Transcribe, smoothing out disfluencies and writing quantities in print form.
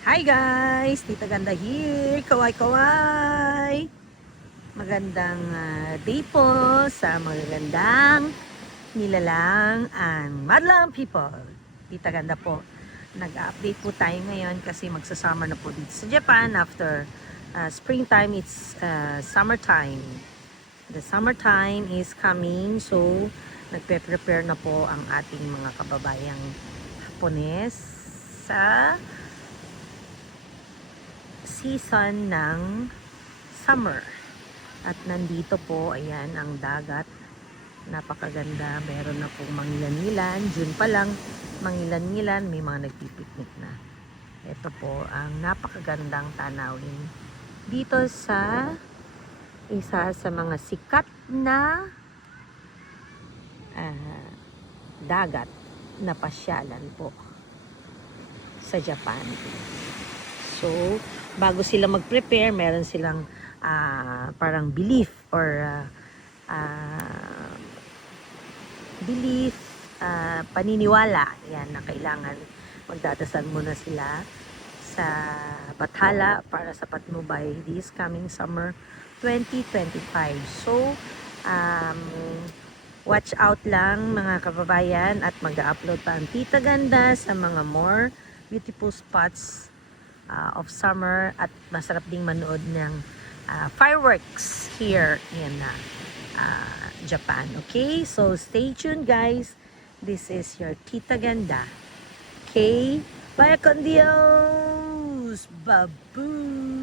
Hi guys! Tita Ganda here! Kaway-kaway! Magandang day po sa magagandang nilalang and madlang people. Tita Ganda po. Nag-update po tayo ngayon kasi magsasummer na po dito sa Japan after springtime. It's summertime. The summertime is coming, so nagpe-prepare na po ang ating mga kababayang Hapones sa season ng summer. At nandito po, ayan, ang dagat. Napakaganda. Meron na pong mangilan-ngilan. June pa lang, mangilan-ngilan. May mga nagpipiknik na. Ito po ang napakagandang tanawin dito sa isa sa mga sikat na dagat na pasyalan po sa Japan. So, bago sila mag-prepare, meron silang parang belief or paniniwala yan na kailangan magdadasal muna sila sa Bathala para sa patnubay this coming summer 2025. So, watch out lang mga kababayan at mag-upload pa ang Tita Ganda sa mga more beautiful spots of summer at masarap ding manood ng fireworks here in Japan. Okay? So, stay tuned guys. This is your Tita Ganda. Okay? Vaya con Dios! Babush!